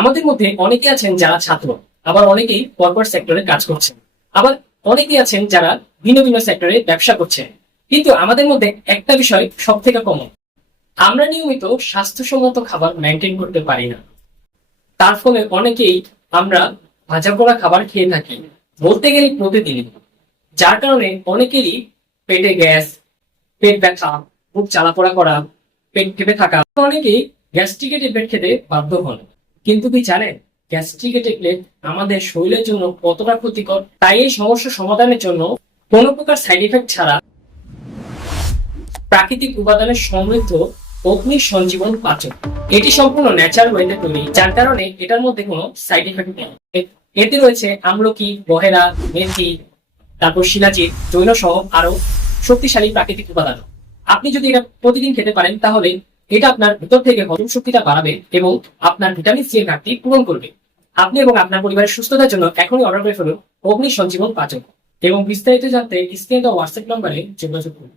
আমাদের মধ্যে অনেকে আছেন যারা ছাত্র, আবার অনেকেই কর্পোরেট সেক্টরে কাজ করছেন। আবার অনেকেই আছেন যারা ভিন্ন ভিন্ন সেক্টরে ব্যবসা করছে কিন্তু আমাদের মধ্যে একটা বিষয় সব থেকে কমন আমরা নিয়মিত স্বাস্থ্যসম্মত খাবার মেনটেন করতে পারি না। তার ফলে অনেকেই আমরা ভাজা পোড়া খাবার খেয়ে থাকি, বলতে গেলে প্রতিদিন। যার কারণে অনেকেরই পেটে গ্যাস, পেট ব্যথা বুক চালাপোড়া করা, পেট কেঁপে থাকা, অনেকেই গ্যাস্ট্রিকের ট্যাবলেট খেতে বাধ্য হন। কিন্তু কি জানেন? গ্যাস্ট্রিকের ট্যাবলেট আমাদের শরীরের জন্য কতটা ক্ষতিকর? তাই এই সমস্যা সমাধানের জন্য কোনো প্রকার সাইড এফেক্ট ছাড়া প্রাকৃতিক উপাদানের সমৃদ্ধ অগ্নি সঞ্জীবন পাচক। এটি সম্পূর্ণ ন্যাচারাল ওয়েতে তৈরি, যার কারণে এটার মধ্যে কোনো সাইড এফেক্ট নেই। এতে রয়েছে আমলকি বহেরা মেথি, তারপর শিলাজিৎ জৈন সহ আরও শক্তিশালী প্রাকৃতিক উপাদান। আপনি যদি এটা প্রতিদিন খেতে পারেন, তাহলে এটা আপনার ভিতর থেকে হজম শক্তিটা বাড়াবে এবং আপনার ভিটামিন সি এর ঘাটতি পূরণ করবে। আপনি এবং আপনার পরিবারের সুস্থতার জন্য এখনই অর্ডার করে ফেলুন অগ্নি সঞ্জীবন পাচক এবং বিস্তারিত জানতে স্ক্রিন হোয়াটসঅ্যাপ নম্বরে যোগাযোগ করুন।